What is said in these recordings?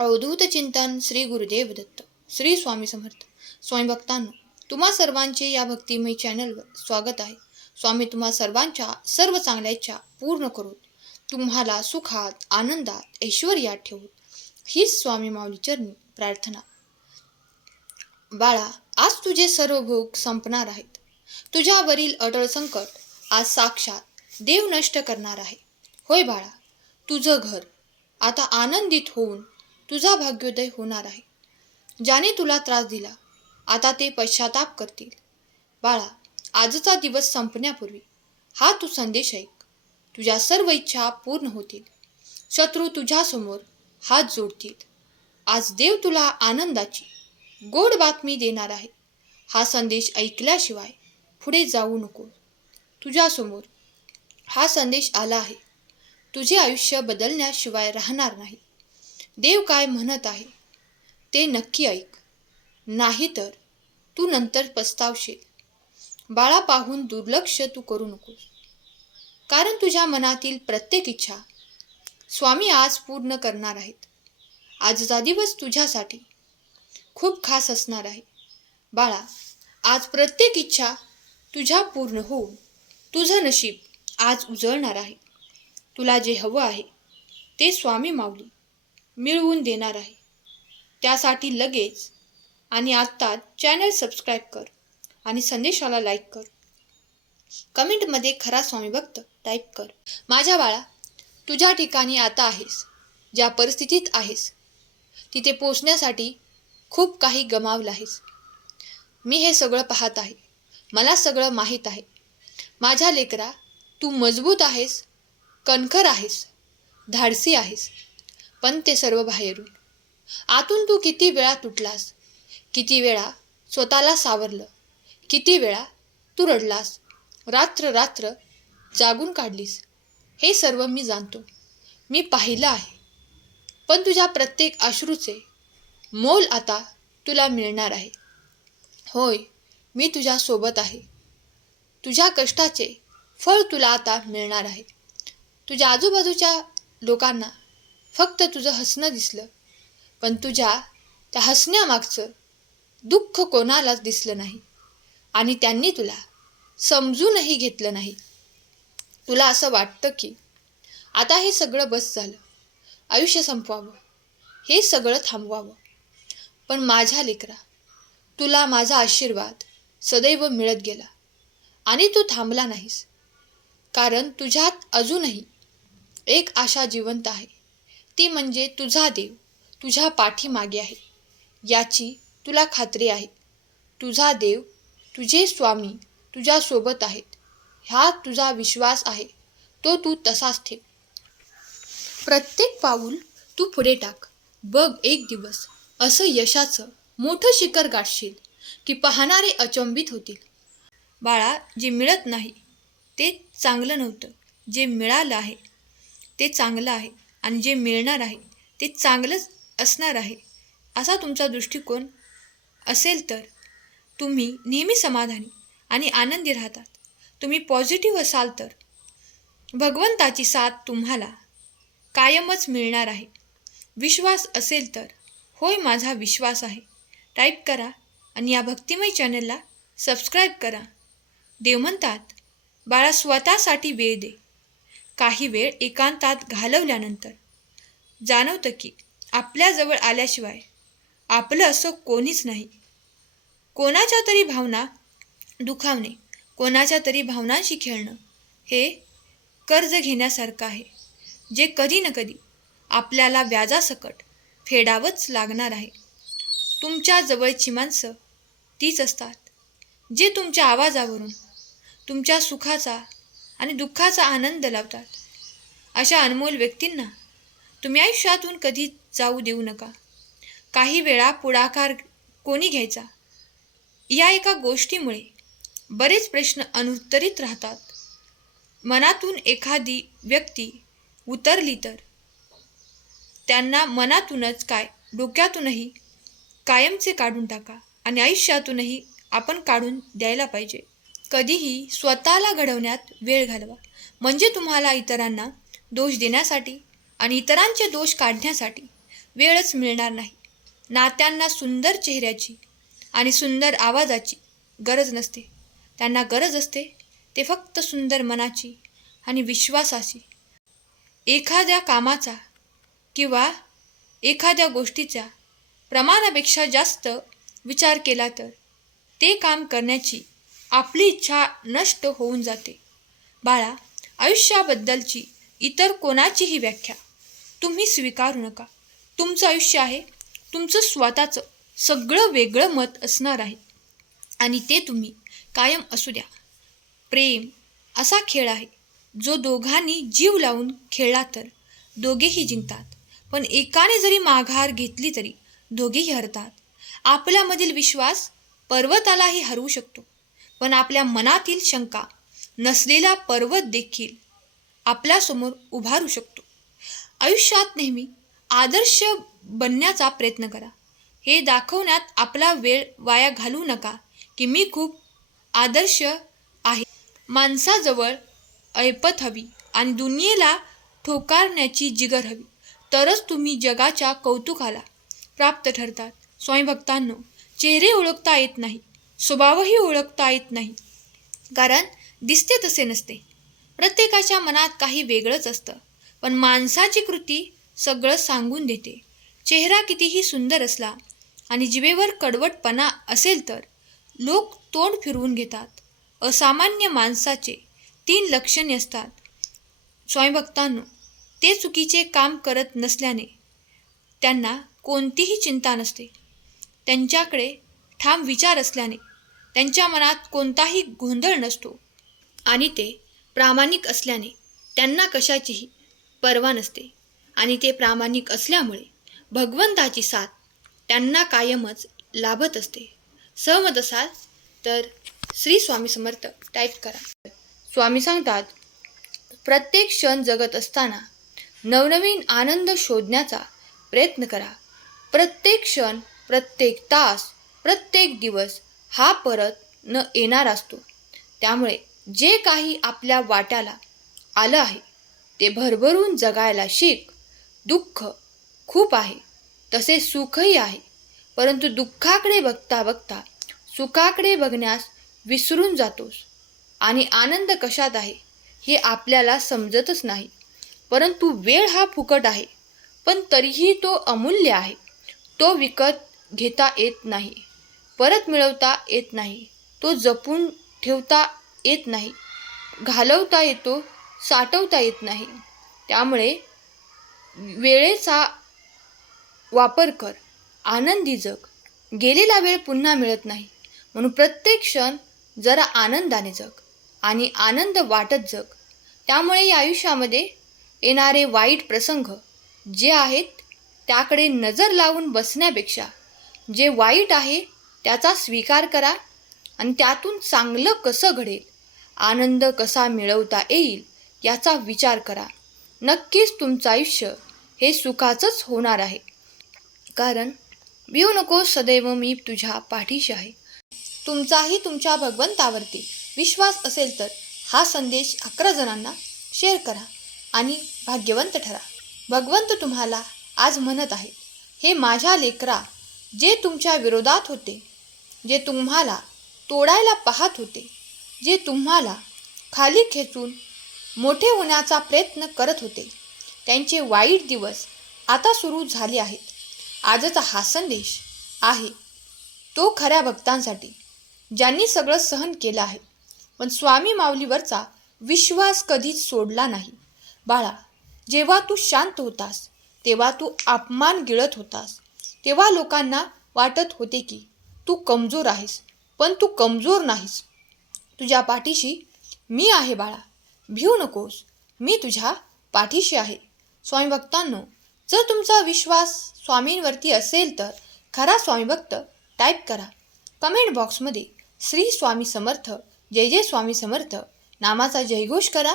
अवधूत चिंतन श्री गुरुदेव दत्त. श्री स्वामी समर्थ. स्वामी भक्तांनो, तुम्हा सर्वांचे या भक्तिमय चॅनलवर स्वागत आहे. स्वामी तुम्हा सर्वांच्या सर्व चांगल्या इच्छा पूर्ण करून तुम्हाला सुखात, आनंदात, ऐश्वर्यात ठेवून हीच स्वामी माऊली चरणी प्रार्थना. बाळा, आज तुझे सर्व भोग संपणार आहेत. तुझ्यावरील अटळ संकट आज साक्षात देव नष्ट करणार आहे. होय बाळा, तुझं घर आता आनंदित होऊन तुझा भाग्योदय होणार आहे. ज्याने तुला त्रास दिला आता ते पश्चाताप करतील. बाळा, आजचा दिवस संपण्यापूर्वी हा तू संदेश ऐक. तुझ्या सर्व इच्छा पूर्ण होतील. शत्रू तुझ्यासमोर हात जोडतील. आज देव तुला आनंदाची गोड बातमी देणार आहे. हा संदेश ऐकल्याशिवाय पुढे जाऊ नको. तुझ्यासमोर हा संदेश आला आहे. तुझे आयुष्य बदलण्याशिवाय राहणार नाही. देव काय म्हणत आहे ते नक्की ऐक, नाहीतर तू नंतर पस्तावशील. बाळा, पाहून दुर्लक्ष तू करू नकोस, कारण तुझ्या मनातील प्रत्येक इच्छा स्वामी आज पूर्ण करणार आहेत. आजचा दिवस तुझ्यासाठी खूप खास असणार आहे. बाळा, आज प्रत्येक इच्छा तुझ्या पूर्ण होऊन तुझं नशीब आज उजळणार आहे. तुला जे हवं आहे ते स्वामी माऊली मिळवून देणार आहे. त्यासाठी लगेच आणि आत्ता चॅनल सबस्क्राईब कर आणि संदेशाला लाईक कर. कमेंटमध्ये खरा स्वामी भक्त टाईप कर. माझ्या बाळा, तुझ्या ठिकाणी आता आहेस, ज्या परिस्थितीत आहेस तिथे पोचण्यासाठी खूप काही गमावलं आहेस. मी हे सगळं पाहत आहे. मला सगळं माहीत आहे. माझ्या लेकरा, तू मजबूत आहेस, कणखर आहेस, धाडसी आहेस, पण ते सर्व बाहेरून. आतून तू किती वेळा तुटलास, किती वेळा स्वतःला सावरलं, किती वेळा तू रडलास, रात्र रात्र जागून काढलीस. हे सर्व मी जाणतो, मी पाहिलं आहे. पण तुझ्या प्रत्येक अश्रूचे मोल आता तुला मिळणार आहे. होय, मी तुझ्या सोबत आहे. तुझ्या कष्टाचे फळ तुला आता मिळणार आहे. तुझ्या आजूबाजूच्या लोकांना फक्त तुझं हसणं दिसलं, पण तुझ्या त्या हसण्यामागचं दुःख कोणालाच दिसलं नाही आणि त्यांनी तुला समजूनही घेतलं नाही. तुला असं वाटतं की आता हे सगळं बस झालं, आयुष्य संपवावं, हे सगळं थांबवावं. पण माझ्या लेकरा, तुला माझा आशीर्वाद सदैव मिळत गेला आणि तू थांबला नाहीस, कारण तुझ्यात अजूनही एक आशा जिवंत आहे. ती म्हणजे तुझा देव तुझ्या पाठीमागे आहे, याची तुला खात्री आहे. तुझा देव, तुझे स्वामी तुझ्यासोबत आहेत, हा तुझा विश्वास आहे. तो तू तसाच ठेव. प्रत्येक पाऊल तू पुढे टाक. बघ, एक दिवस असं यशाचं मोठं शिखर गाठशील की पाहणारे अचंबित होतील. बाळा, जे मिळत नाही ते चांगलं नव्हतं, जे मिळालं आहे ते चांगलं आहे आणि जे मिळणार आहे ते चांगलंच असणार आहे, असा तुमचा दृष्टिकोन असेल तर तुम्ही नेहमी समाधानी आणि आनंदी राहतात. तुम्ही पॉझिटिव्ह असाल तर भगवंताची साथ तुम्हाला कायमच मिळणार आहे. विश्वास असेल तर होय, माझा विश्वास आहे टाईप करा आणि या भक्तिमय चॅनलला सबस्क्राईब करा. देव म्हणतात, बाळा, स्वतःसाठी वेळ दे. काही वेळ एकांतात घालवल्यानंतर जाणवतं की आपल्याजवळ आल्याशिवाय आपलं असं कोणीच नाही. कोणाच्या तरी भावना दुखावणे, कोणाच्या तरी भावनांशी खेळणं हे कर्ज घेण्यासारखं आहे, जे कधी ना कधी आपल्याला व्याजासकट फेडावंच लागणार आहे. तुमच्या जवळची माणसं तीच असतात, जे तुमच्या आवाजावरून तुमच्या सुखाचा आणि दुःखाचा आनंद लावतात. अशा अनमोल व्यक्तींना तुम्ही आयुष्यातून कधी जाऊ देऊ नका. काही वेळा पुढाकार कोणी घ्यायचा, या एका गोष्टीमुळे बरेच प्रश्न अनुत्तरित राहतात. मनातून एखादी व्यक्ती उतरली तर त्यांना मनातूनच काय डोक्यातूनही कायमचे काढून टाका आणि आयुष्यातूनही आपण काढून द्यायला पाहिजे. कधीही स्वतःला घडवण्यात वेळ घालवा, म्हणजे तुम्हाला इतरांना दोष देण्यासाठी आणि इतरांचे दोष काढण्यासाठी वेळच मिळणार नाही. नात्यांना सुंदर चेहऱ्याची आणि सुंदर आवाजाची गरज नसते. त्यांना गरज असते ते फक्त सुंदर मनाची आणि विश्वासाची. एखाद्या कामाचा किंवा एखाद्या गोष्टीचा प्रमाणापेक्षा जास्त विचार केला तर ते काम करण्याची आपली इच्छा नष्ट होऊन जाते. बाळा, आयुष्याबद्दलची इतर कोणाचीही व्याख्या तुम्ही स्वीकारू नका. तुमचं आयुष्य आहे, तुमचं स्वतःचं सगळं वेगळं मत असणार आहे आणि ते तुम्ही कायम असू द्या. प्रेम असा खेळ आहे जो दोघांनी जीव लावून खेळला तर दोघेही जिंकतात, पण एकाने जरी माघार घेतली तरी दोघेही हरतात. आपल्यामधील विश्वास पर्वतालाही हरवू शकतो, पण आपल्या मनातील शंका नसलेला पर्वत देखील आपल्यासमोर उभारू शकतो. आयुष्यात नेहमी आदर्श बनण्याचा प्रयत्न करा. हे दाखवण्यात आपला वेळ वाया घालवू नका की मी खूप आदर्श आहे. माणसाजवळ ऐपत हवी आणि दुनियेला ठोकारण्याची जिगर हवी, तरच तुम्ही जगाच्या कौतुकाला प्राप्त ठरतात. स्वामी भक्तांनो, चेहरे ओळखता येत नाही, स्वभावही ओळखता येत नाही, कारण दिसते तसे नसते. प्रत्येकाच्या मनात काही वेगळंच असतं, पण माणसाची कृती सगळं सांगून देते. चेहरा कितीही सुंदर असला आणि जिभेवर कडवटपणा असेल तर लोक तोंड फिरवून घेतात. असामान्य माणसाचे 3 लक्षणे असतात. स्वामी भक्तांनो, ते चुकीचे काम करत नसल्याने त्यांना कोणतीही चिंता नसते. त्यांच्याकडे ठाम विचार असल्याने त्यांच्या मनात कोणताही गोंधळ नसतो आणि ते प्रामाणिक असल्याने त्यांना कशाचीही पर्वा नसते. आणि ते प्रामाणिक असल्यामुळे भगवंताची साथ त्यांना कायमच लाभत असते. सहमत असाल तर श्री स्वामी समर्थ टाईप करा. स्वामी सांगतात, प्रत्येक क्षण जगत असताना नवनवीन आनंद शोधण्याचा प्रयत्न करा. प्रत्येक क्षण, प्रत्येक तास, प्रत्येक दिवस हा परत न येणारा असतो. त्यामुळे जे काही आपल्या वाट्याला आलं आहे ते भरभरून जगायला शिक. दुःख खूप आहे, तसे सुखही आहे, परंतु दुःखाकडे बघता बघता सुखाकडे बघण्यास विसरून जातोस आणि आनंद कशात आहे हे आपल्याला समजतच नाही. परंतु वेळ हा फुकट आहे, पण तरीही तो अमूल्य आहे. तो विकत घेता येत नाही, परत मिळवता येत नाही, तो जपून ठेवता येत नाही, घालवता येतो, साठवता येत नाही. त्यामुळे वेळेचा वापर कर, आनंदी जग. गेलेला वेळ पुन्हा मिळत नाही, म्हणून प्रत्येक क्षण जरा आनंदाने जग आणि आनंद वाटत जग. त्यामुळे या आयुष्यामध्ये येणारे वाईट प्रसंग जे आहेत त्याकडे नजर लावून बसण्यापेक्षा जे वाईट आहे त्याचा स्वीकार करा आणि त्यातून चांगलं कसं घडेल, आनंद कसा मिळवता येईल याचा विचार करा. नक्कीच तुमचं आयुष्य हे सुखाचंच होणार आहे. कारण भिऊ नको, सदैव मी तुझ्या पाठीशी आहे. तुमचाही तुमच्या भगवंतावरती विश्वास असेल तर हा संदेश 11 जणांना शेअर करा आणि भाग्यवंत ठरा. भगवंत तुम्हाला आज म्हणत आहे, हे माझ्या लेकरा, जे तुमच्या विरोधात होते, जे तुम्हाला तोडायला पाहत होते, जे तुम्हाला खाली खेचून मोठे होण्याचा प्रयत्न करत होते, त्यांचे वाईट दिवस आता सुरू झाले आहेत. आजचा हा संदेश आहे तो खऱ्या भक्तांसाठी, ज्यांनी सगळं सहन केलं आहे पण स्वामी माऊलीवरचा विश्वास कधीच सोडला नाही. बाळा, जेव्हा तू शांत होतास तेव्हा तू अपमान गिळत होतास. तेव्हा लोकांना वाटत होते की तू कमजोर आहेस, पण तू कमजोर नाहीस. तुझ्या पाठीशी मी आहे बाळा, भिऊ नकोस, मी तुझ्या पाठीशी आहे. स्वामी भक्तांनो, जर तुमचा विश्वास स्वामींवरती असेल तर खरा स्वामी भक्त टाईप करा. कमेंट बॉक्समध्ये श्री स्वामी समर्थ, जय जय स्वामी समर्थ नामाचा जयघोष करा.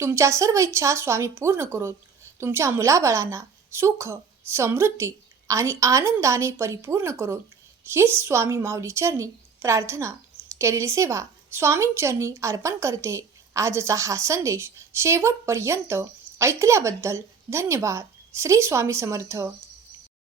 तुमच्या सर्व इच्छा स्वामी पूर्ण करोत. तुमच्या मुलाबाळांना सुख, समृद्धी आणि आनंदाने परिपूर्ण करोत. हीच स्वामी माऊली चरणी प्रार्थना, केलेली सेवा स्वामींचरणी अर्पण करते. आजचा हा संदेश शेवटपर्यंत ऐकल्याबद्दल धन्यवाद. श्री स्वामी समर्थ.